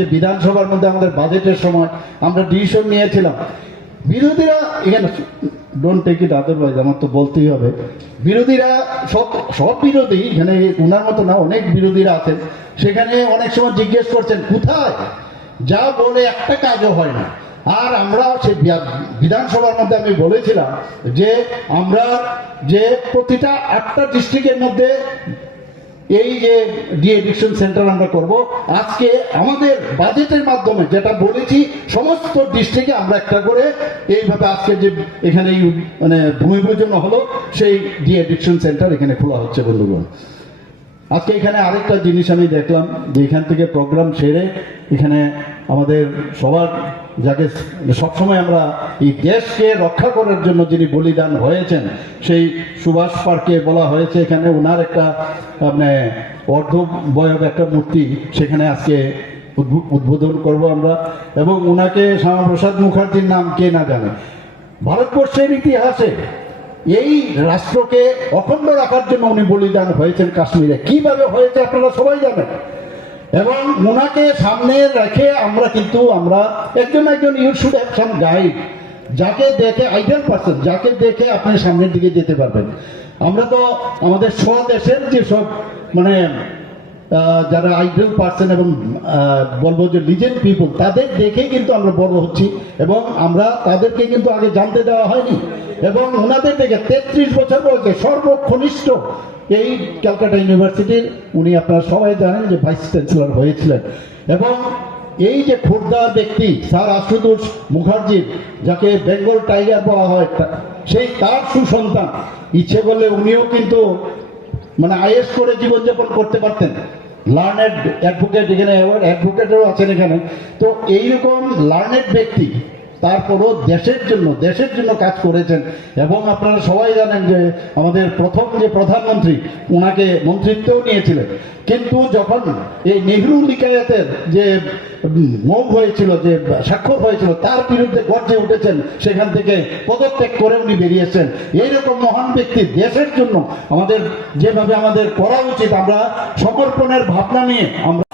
যে বিধানসভার মধ্যে আমাদের বাজেটের সময় আমরা ডিসিশন নিয়েছিলাম, বিরোধীরা এখানে ডোন্ট টেক ইট আদারওয়াইজ, আমার তো বলতেই হবে, বিরোধীরা সব বিরোধী এখানে উনার মতো না, অনেক বিরোধীরা আছেন, সেখানে অনেক সময় জিজ্ঞেস করছেন কোথায়, যা বলে একটা কাজও হয় না। আর আমরা সে বিধানসভার মধ্যে আমি বলেছিলাম যে আমরা যে প্রতিটা 8টা ডিস্ট্রিক্টের মধ্যে এই যে ডি এডিকশন সেন্টার আমরা করব, আজকে আমাদের বাজেটের মাধ্যমে যেটা বলেছি সমস্ত ডিস্ট্রিক্টে আমরা একটা করে এইভাবে আজকে যে এখানে মানে ভূমি পূজন হলো সেই ডি এডিকশন সেন্টার এখানে খোলা হচ্ছে। বন্ধুগণ, আজকে এখানে আরেকটা জিনিস আমি দেখলাম যে এখান থেকে প্রোগ্রাম সেরে এখানে আমাদের সবার যাকে সবসময় আমরা এই দেশকে রক্ষা করার জন্য যিনি বলিদান হয়েছেন সেই সুভাষ পার্কে বলা হয়েছে, এখানে ওনার একটা মানে অর্ধবয়ব একটা মূর্তি সেখানে আজকে উদ্বোধন করব আমরা। এবং ওনাকে শ্যামাপ্রসাদ মুখার্জির নাম কে না জানে, ভারতবর্ষের ইতিহাসে এই রাষ্ট্রকে অখণ্ড রাখার জন্য উনি বলিদান হয়েছেন কাশ্মীরে। কিভাবে হয়েছে আপনারা সবাই জানেন। এবং ওনাকে সামনে রেখে আমরা একজন you should have some guide, যাকে দেখে আইডিয়াল পার্সন, যাকে দেখে আপনি সামনের দিকে যেতে পারবেন। আমরা তো আমাদের স্বদেশের যেসব মানে যারা আইডিয়াল পার্সন এবং বলবো যে লিজেন্ড পিপল, তাদের দেখেই কিন্তু আমরা বড় হচ্ছি এবং আমরা তাদেরকে কিন্তু আগে জানতে দেওয়া হয়নি। এবং ওনাদের দেখে 33 বছর বয়সে সর্বকনিষ্ঠ এই ক্যালকাটা ইউনিভার্সিটির উনি আপনারা সবাই জানেন যে ভাইস চ্যান্সেলর হয়েছিলেন। এবং এই যে ক্ষুদ্র ব্যক্তি স্যার আশুতোষ মুখার্জি, যাকে বেঙ্গল টাইগার বলা হয়, সেই তার সুসন্তান, ইচ্ছে করলে উনিও কিন্তু মানে আইএস করে জীবনযাপন করতে পারতেন। লার্নেড অ্যাডভোকেট, এখানে অ্যাডভোকেটও আছেন এখানে। তো এইরকম লার্নেড ব্যক্তি তারপরও দেশের জন্য কাজ করেছেন। এবং আপনারা সবাই জানেন যে আমাদের প্রথম যে প্রধানমন্ত্রী ওনাকে মন্ত্রিত্বও নিয়েছিলেন, কিন্তু যখন এই নেহরু লিকায়াতের যে মৌ হয়েছিল, যে স্বাক্ষর হয়েছিল, তার বিরুদ্ধে গর্জে উঠেছেন, সেখান থেকে পদত্যাগ করে উনি বেরিয়েছেন। এইরকম মহান ব্যক্তি দেশের জন্য আমাদের যেভাবে আমাদের করা উচিত, আমরা সমর্পণের ভাবনা নিয়ে আমরা